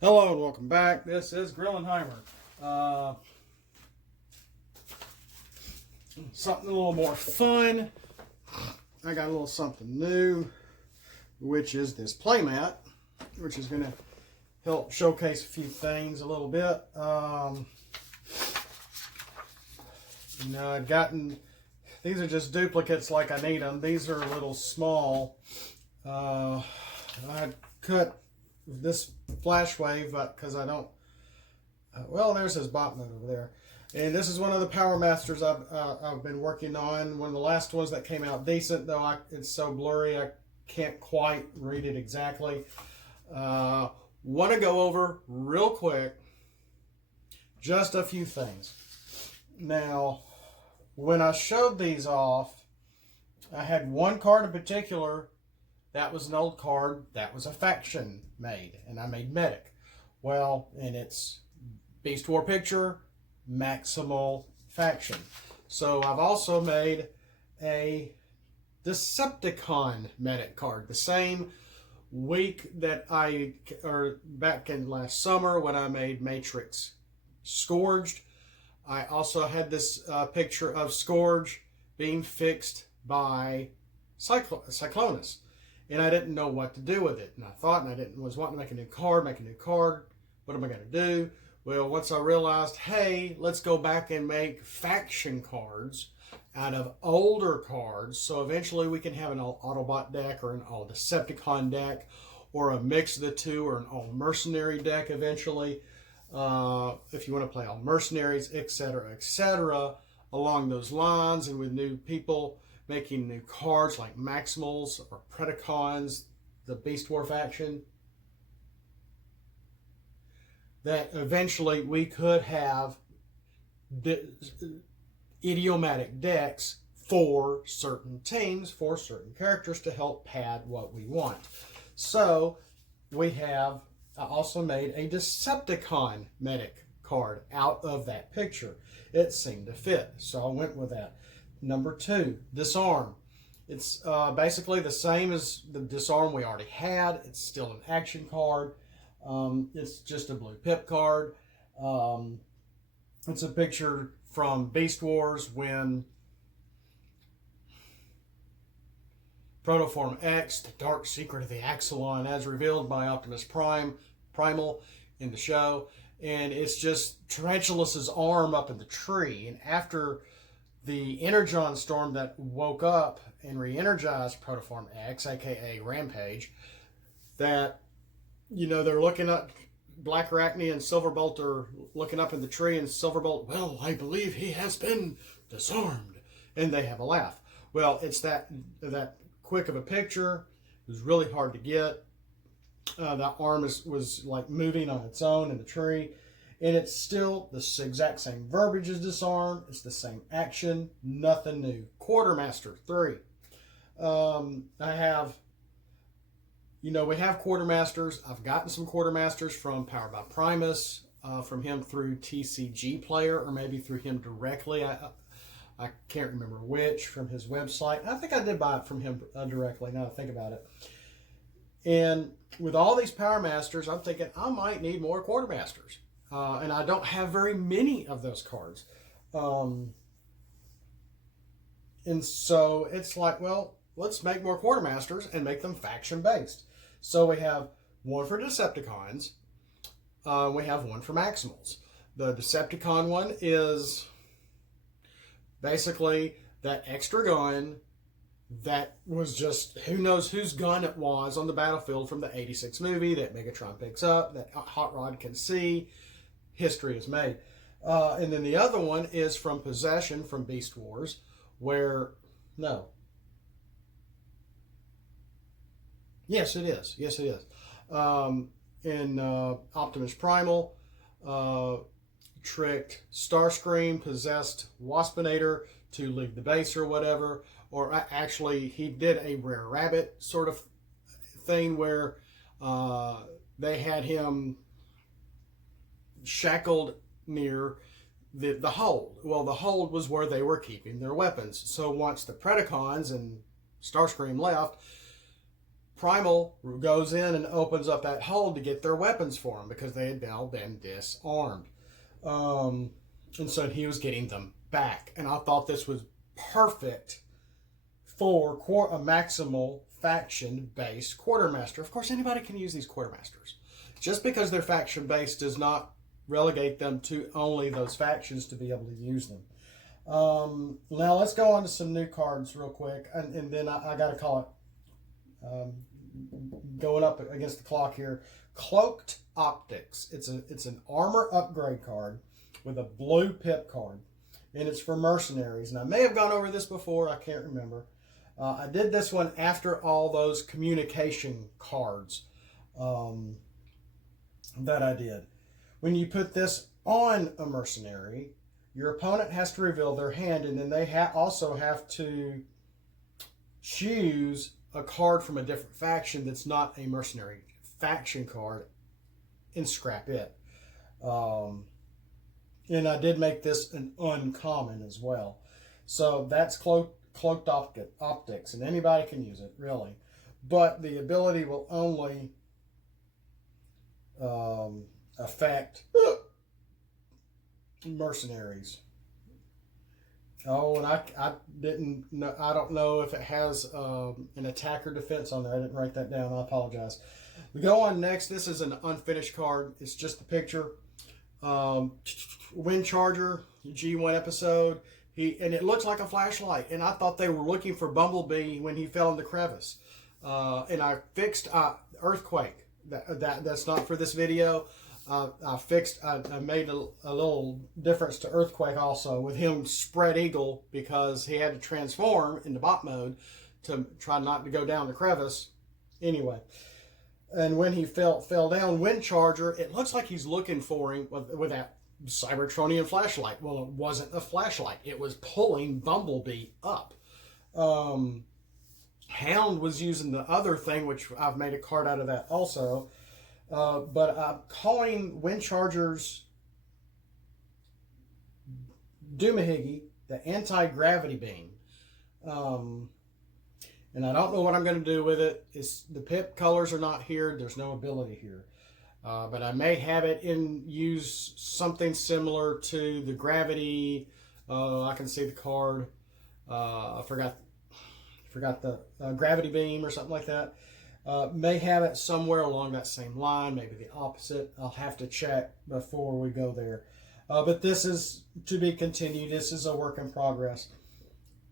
Hello and welcome back. This is Grillenheimer. Something a little more fun. I got a little something new, which is this playmat, which is going to help showcase a few things a little bit. I've gotten, these are just duplicates like I need them. These are a little small. I cut this flash wave because I don't, well, there's his bot mode over there. And this is one of the Quartermasters I've been working on. One of the last ones that came out decent, though it's so blurry I can't quite read it exactly. Want to go over real quick just a few things. Now, when I showed these off, I had one card in particular. That was an old card. That was a faction made, and I made Medic. Well, in its Beast War picture, Maximal faction. So I've also made a Decepticon Medic card. The same week that or back in last summer when I made Matrix Scourged. I also had this picture of Scourge being fixed by Cyclonus. And I didn't know what to do with it. And I thought, was wanting to make a new card. What am I going to do? Well, once I realized, hey, let's go back and make faction cards out of older cards. So eventually we can have an all Autobot deck or an all Decepticon deck or a mix of the two or an all mercenary deck eventually. If you want to play all mercenaries, etc., along those lines, and with new people making new cards like Maximals or Predacons, the Beast War faction, that eventually we could have idiomatic decks for certain teams, for certain characters to help pad what we want. So I also made a Decepticon Medic card out of that picture. It seemed to fit, so I went with that. Number 2, Disarm. It's basically the same as the Disarm we already had. It's still an action card. It's just a blue pip card. It's a picture from Beast Wars when Protoform X, the dark secret of the Axelon, as revealed by Optimus Primal in the show. And it's just Tarantulas' arm up in the tree. And after the Energon storm that woke up and re-energized Protoform X, aka Rampage, that, they're looking up, Black Arachne and Silverbolt are looking up in the tree, and Silverbolt, well, I believe he has been disarmed. And they have a laugh. Well, it's that quick of a picture. It was really hard to get. That arm was like moving on its own in the tree. And it's still the exact same verbiage as Disarm. It's the same action. Nothing new. Quartermaster 3. I have, we have Quartermasters. I've gotten some Quartermasters from Powered by Primus, from him through TCG Player, or maybe through him directly. I can't remember which, from his website. I think I did buy it from him directly, now that I think about it. And with all these Power Masters, I'm thinking I might need more Quartermasters. And I don't have very many of those cards. And so it's like, well, let's make more Quartermasters and make them faction-based. So we have one for Decepticons. We have one for Maximals. The Decepticon one is basically that extra gun that was just, who knows whose gun it was on the battlefield from the 86 movie that Megatron picks up, that Hot Rod can see. History is made. And then the other one is from Possession from Beast Wars, where, no. Yes, it is. Yes, it is. In Optimus Primal, tricked Starscream, possessed Waspinator to leave the base or whatever. Or actually, he did a Rare Rabbit sort of thing where they had him shackled near the hold. Well, the hold was where they were keeping their weapons. So once the Predacons and Starscream left, Primal goes in and opens up that hold to get their weapons for them because they had now been disarmed. And so he was getting them back. And I thought this was perfect for a maximal faction-based Quartermaster. Of course, anybody can use these Quartermasters. Just because they're faction-based does not relegate them to only those factions to be able to use them. Now let's go on to some new cards real quick, and then I got to call it. Going up against the clock here, Cloaked Optics. It's an armor upgrade card with a blue pip card, and it's for mercenaries. And I may have gone over this before. I can't remember. I did this one after all those communication cards that I did. When you put this on a mercenary, your opponent has to reveal their hand, and then they also have to choose a card from a different faction that's not a mercenary faction card and scrap it. And I did make this an uncommon as well. So that's Cloaked Optics, and anybody can use it, really. But the ability will only affect mercenaries. Oh, and I didn't know, I don't know if it has an attack or defense on there. I didn't write that down. I apologize. We go on next. This is an unfinished card. It's just the picture. Wind Charger, G1 episode. And it looks like a flashlight. And I thought they were looking for Bumblebee when he fell in the crevice. And I fixed Earthquake. That's not for this video. I made a little difference to Earthquake also with him spread eagle because he had to transform into bot mode to try not to go down the crevice. Anyway, and when he fell down, Wind Charger, it looks like he's looking for him with that Cybertronian flashlight. Well, it wasn't a flashlight. It was pulling Bumblebee up. Hound was using the other thing, which I've made a card out of that also. But I'm calling Wind Charger's Doomahickey the anti-gravity beam. And I don't know what I'm going to do with it. The pip colors are not here. There's no ability here. But I may have it use something similar to the gravity. I can see the card. I forgot the gravity beam or something like that. May have it somewhere along that same line, maybe the opposite. I'll have to check before we go there. But this is to be continued. This is a work in progress.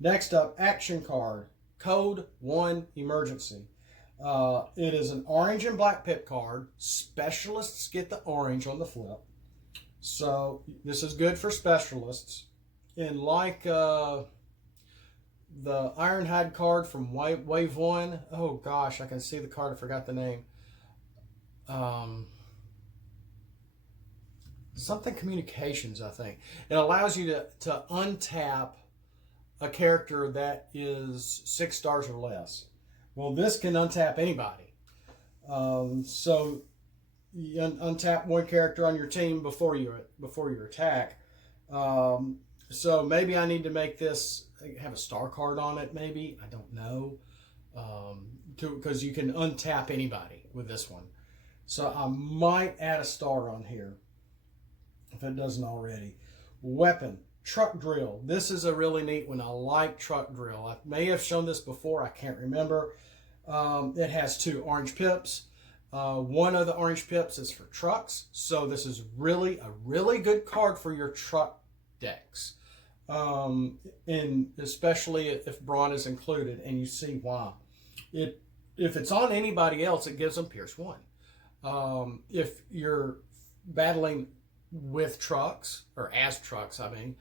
Next up, action card, Code 1 Emergency. It is an orange and black pip card. Specialists get the orange on the flip. So this is good for specialists. And like the Ironhide card from Wave 1. Oh gosh, I can see the card. I forgot the name. Something Communications, I think. It allows you to untap a character that is 6 stars or less. Well, this can untap anybody. So you untap one character on your team before your attack. So maybe I need to make this have a star card on it, maybe. I don't know. Because you can untap anybody with this one. So I might add a star on here if it doesn't already. Weapon, Truck Drill. This is a really neat one. I like Truck Drill. I may have shown this before. I can't remember. It has 2 orange pips. One of the orange pips is for trucks. So this is really a really good card for your truck decks. And especially if Brawn is included, and you see why. If it's on anybody else, it gives them Pierce 1. If you're battling with trucks, or as trucks, I mean,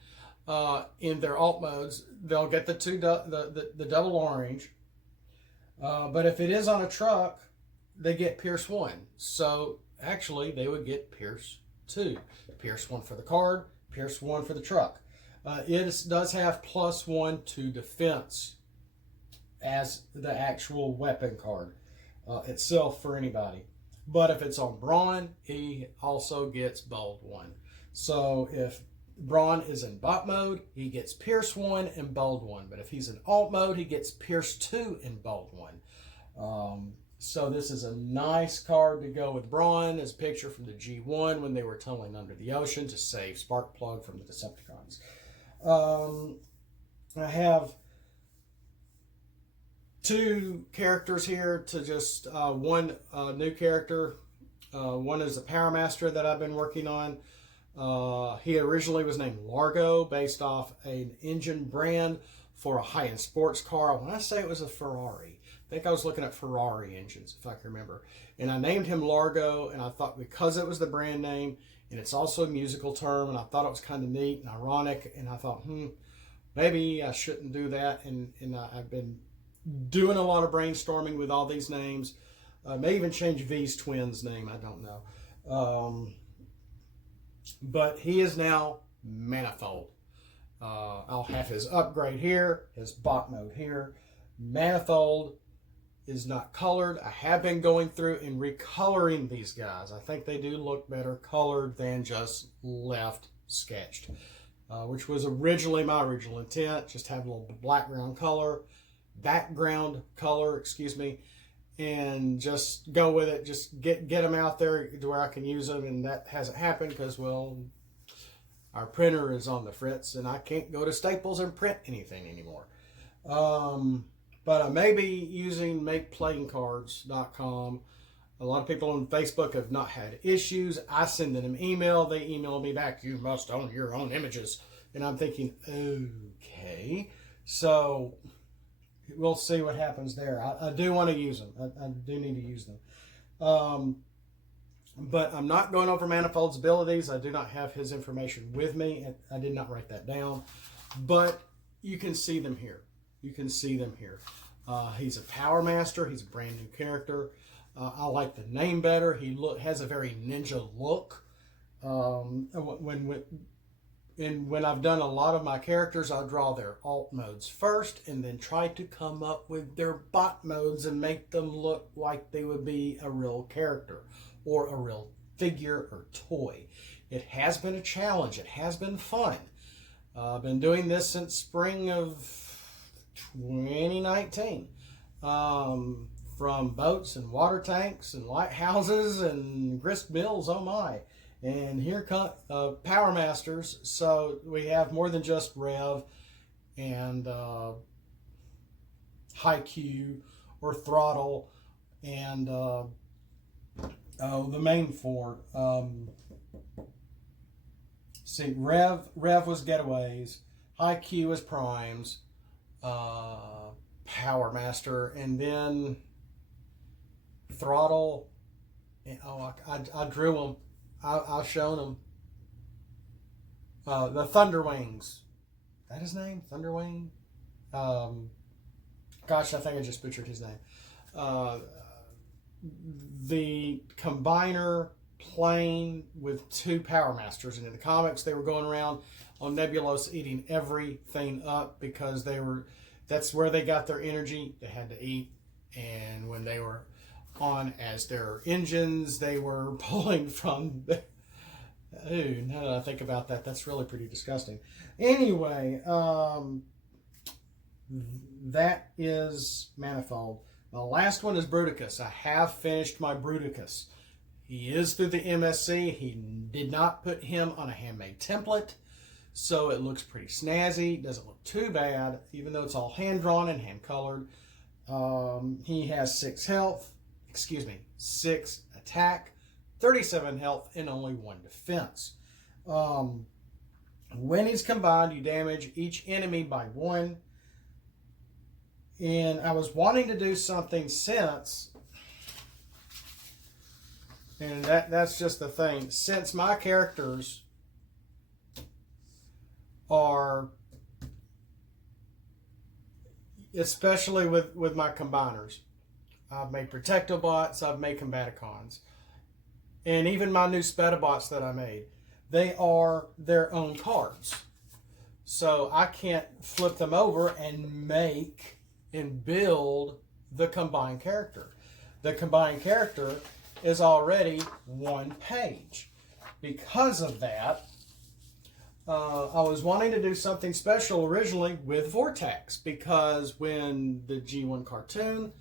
in their alt modes, they'll get the double orange. But if it is on a truck, they get Pierce 1. So actually, they would get Pierce 2. Pierce 1 for the card, Pierce 1 for the truck. It does have +1 to defense as the actual weapon card itself for anybody. But if it's on Brawn, he also gets bold 1. So if Brawn is in bot mode, he gets Pierce 1 and bold 1. But if he's in alt mode, he gets Pierce 2 and bold 1. So this is a nice card to go with Brawn, as a picture from the G1 when they were tunneling under the ocean to save Sparkplug from the Decepticons. I have two characters here to just one new character. One is the Quartermaster that I've been working on. He originally was named Largo, based off an engine brand for a high-end sports car. When I say it was a Ferrari, I think I was looking at Ferrari engines, if I can remember. And I named him Largo, and I thought because it was the brand name, and it's also a musical term, and I thought it was kind of neat and ironic, and I thought, maybe I shouldn't do that. And I've been doing a lot of brainstorming with all these names. May even change V's twins' name, I don't know. But he is now Manifold. I'll have his upgrade here, his bot mode here. Manifold is not colored. I have been going through and recoloring these guys. I think they do look better colored than just left sketched, which was originally my original intent. Just have a little background color, and just go with it. Just get them out there to where I can use them, and that hasn't happened because, well, our printer is on the fritz, and I can't go to Staples and print anything anymore. But I may be using MakePlayingCards.com. A lot of people on Facebook have not had issues. I send them an email. They email me back, "You must own your own images." And I'm thinking, okay. So we'll see what happens there. I do want to use them. I do need to use them. But I'm not going over Manifold's abilities. I do not have his information with me. I did not write that down. But you can see them here. He's a Quartermaster. He's a brand new character. I like the name better. He has a very ninja look. When I've done a lot of my characters, I draw their alt modes first and then try to come up with their bot modes and make them look like they would be a real character or a real figure or toy. It has been a challenge. It has been fun. I've been doing this since spring of 2019. From boats and water tanks and lighthouses and grist mills, oh my. And here come Power Masters. So we have more than just Rev and High Q or Throttle and the main four. See, Rev was Getaways, High Q was Primes, Power Master, and then Throttle. And, I drew them. I've shown them. The Thunderwings. Is that his name? Thunderwing? Gosh, I think I just butchered his name. The Combiner plane with two Power Masters. And in the comics, they were going around on Nebulos eating everything up because that's where they got their energy. They had to eat. And when they were on as their engines, they were pulling from ooh, now that I think about that, that's really pretty disgusting. Anyway, that is Manifold. The last one is Bruticus. I have finished my Bruticus. He is through the MSC. He did not put him on a handmade template, so it looks pretty snazzy. Doesn't look too bad, even though it's all hand-drawn and hand-colored. He has 6 attack, 37 health, and only 1 defense. When he's combined, you damage each enemy by 1. And I was wanting to do something since, and that's just the thing, since my characters are, especially with my combiners, I've made Protectobots, I've made Combaticons, and even my new Spetabots that I made, they are their own cards. So I can't flip them over and make and build the combined character. The combined character is already 1 page. Because of that, I was wanting to do something special originally with Vortex, because when the G1 cartoon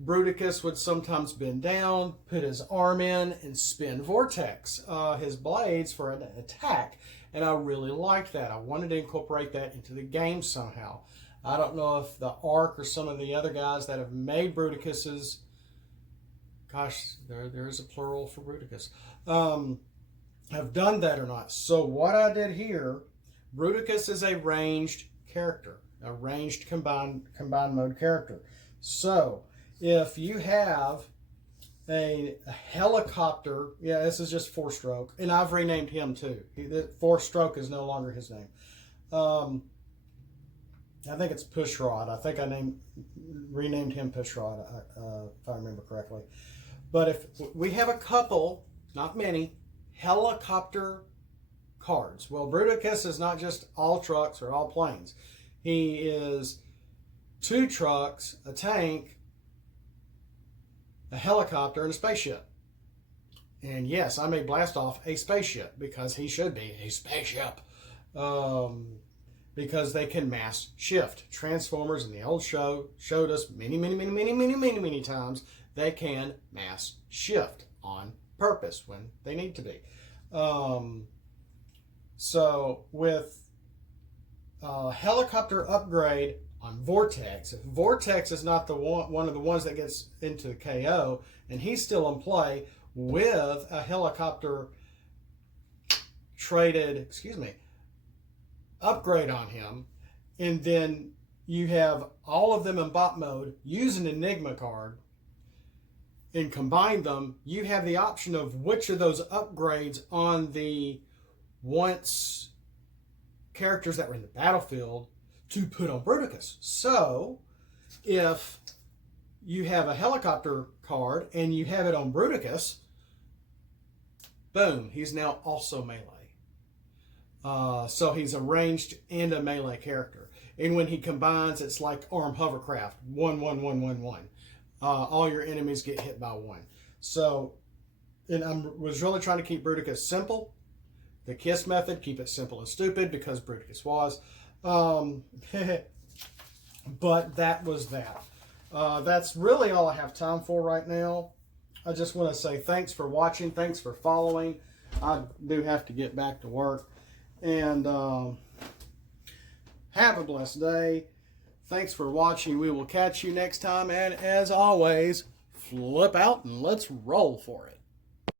Bruticus would sometimes bend down, put his arm in, and spin Vortex, his blades, for an attack. And I really liked that. I wanted to incorporate that into the game somehow. I don't know if the Arc or some of the other guys that have made Bruticuses, gosh, there is a plural for Bruticus, have done that or not. So what I did here, Bruticus is a ranged character, a ranged combined mode character. So if you have a helicopter, yeah, this is just 4-stroke, and I've renamed him too. 4-stroke is no longer his name. I think it's Pushrod. I think I renamed him Pushrod, if I remember correctly. But if we have a couple, not many, helicopter cards. Well, Bruticus is not just all trucks or all planes. He is 2 trucks, a tank, a helicopter, and a spaceship. And yes, I may blast off a spaceship because he should be a spaceship. Because they can mass shift. Transformers in the old show showed us many times they can mass shift on purpose when they need to be. So with helicopter upgrade on Vortex, if Vortex is not the one of the ones that gets into the KO, and he's still in play with a helicopter upgrade on him, and then you have all of them in bot mode, use an Enigma card and combine them, you have the option of which of those upgrades on the once characters that were in the battlefield to put on Bruticus. So if you have a helicopter card and you have it on Bruticus, boom, he's now also melee. So he's a ranged and a melee character. And when he combines, it's like armed hovercraft. 1-1-1-1-1. All your enemies get hit by 1. So, and I was really trying to keep Bruticus simple. The KISS method, keep it simple and stupid, because Bruticus was. But that was that. That's really all I have time for right now. I just want to say thanks for watching. Thanks for following. I do have to get back to work. And have a blessed day. Thanks for watching. We will catch you next time. And as always, flip out and let's roll for it.